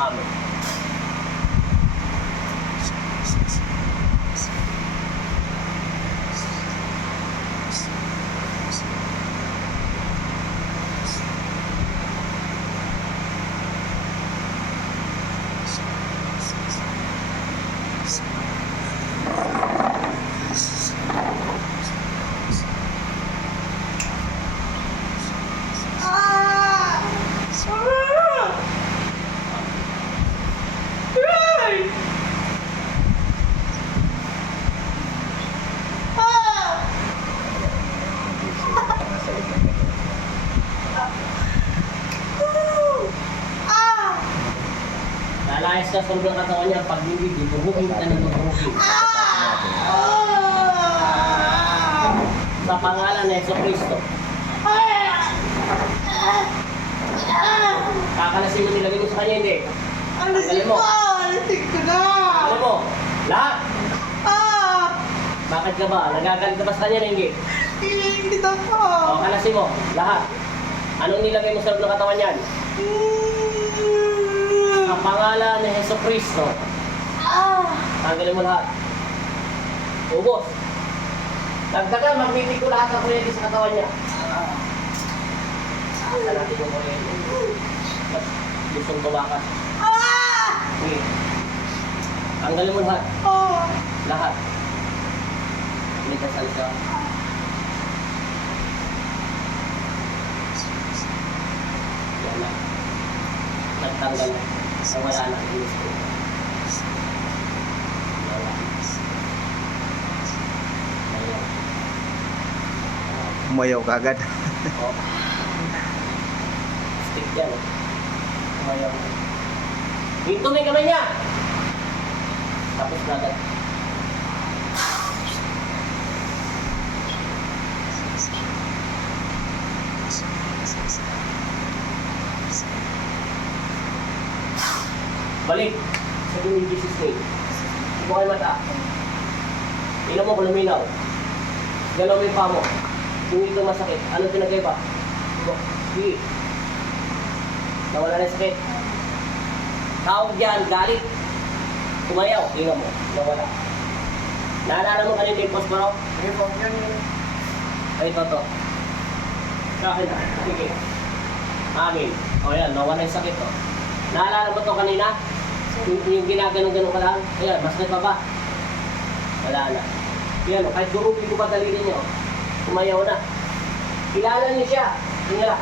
Amen. Nalayas na sa ng katawan niya, pag hindi, bubuhin ka ng bubuhin. Sa pangalan ng Jesucristo. Kakalasin mo, nilagay mo sa kanya, hindi. Tanggalin mo. Tanggalin mo. Lahat. Bakit ka ba? Nagagalit ka ba sa kanya, hindi? Hindi ako. O, kalasin mo. Lahat. Anong nilagay mo sa loob ng katawan niyan? Sa pangalan ni Jesucristo. Tanggalin mo lahat. Ubos. Dagdagan, magbitig ko lahat ng kuryente sa katawan niya. Saan natin yung kuryente? Gustong tumakas. Okay. Tanggalin mo lahat. Lahat. Hindi ka salisa. Yan na. Nagtanggal na. Nawala na. Wala. Ayan. Umayaw ka agad. Oh. Stick yan. Umayaw. Dito may kamay niya. Tapos na agad. Balik. Sa in Jesus name. Hindi mo kayo mata. Ilo mo kung luminaw. Galaw mo yung paa mo. Yung ito masakit. Ano pinagkaiba? Sige. Nawala na yung sakit. Tawag dyan, galit. Tumayaw. Tingnan mo. Nawala. Naalala mo kanina yung posporo? Ay, ito. Sa akin na. Sige. Amin. O yan, nawala yung sakit. O. Naalala mo ito kanina? Yung ginaganon-ganon ka lang? Ayan, masakit pa ba? Wala na. Yan, kahit gurupin ko pa dalilin niyo. Tumayaw na. Kilala niyo siya. Tingnan.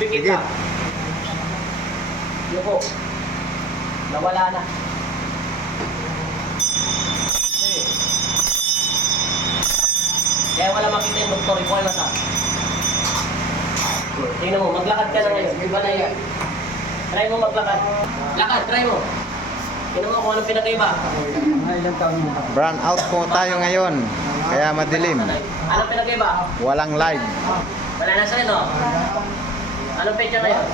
Pikit Pikit. ka. Yuko. Nawala na. Okay. Kaya wala makita yung doktor. Ikaw ay mata. Tingnan mo, maglakad ka na ngayon. Iba na yan. Try mo maglakad. Lakad, try mo. Tingnan mo kung anong pinakaiba. Brown out po tayo ngayon. Kaya madilim. Anong pinakaiba? Walang live. Wala na sa'yo, no? Anong pecha ngayon?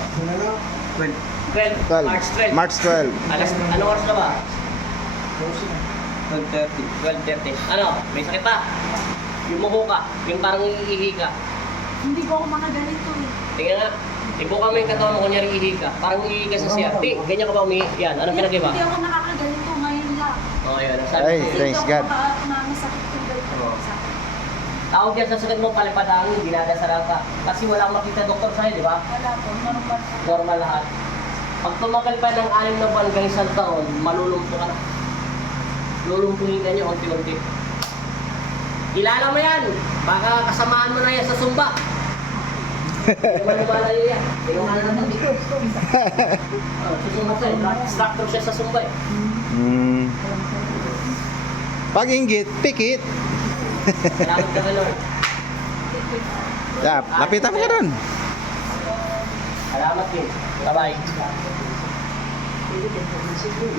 12. 12. March 12. March 12. Anong oras na ba? 12:30. 12:30. Ano? May sakit pa? Yung muko ka. Yung parang iihi ka. Hindi ko ako mga ganito eh. Tingnan nga. Ibuka mo yung katawan mo, kunyari iihi ka. Parang iihi ka sa siya. Di, ganyan ka ba umihi? Yan, anong pinag-iba? Hindi ako nakakaganito ngayon lang. Oo, yun. Sabi Ay, ko, thanks Dito God. ako masakit yung ganito. Oo. tawag yan sa sakit mo, palipadangin, dinadasalan ka. Kasi wala akong makita doktor sa'yo, di ba? Wala po, normal po. Normal lahat. Pag tumagal pa ng 6 na buwan hanggang 1 taon, malulumpo ka na. Lulumpuhin ka niyo unti-unti. Kilala mo yan. Baka kasamaan mo na yan sa sumba. Hindi naman lumalayo yan. Tinungan na naman dito. Susumba sa'yo. Instructor siya sa sumba eh. Pag inggit, pikit. Salamat ka Lord. Yap, lapitan mo ka dun. Salamat din. Bye-bye.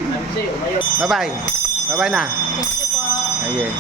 Sabi sa'yo, mayo. Bye-bye. Bye-bye na. Thank you po. Ayun.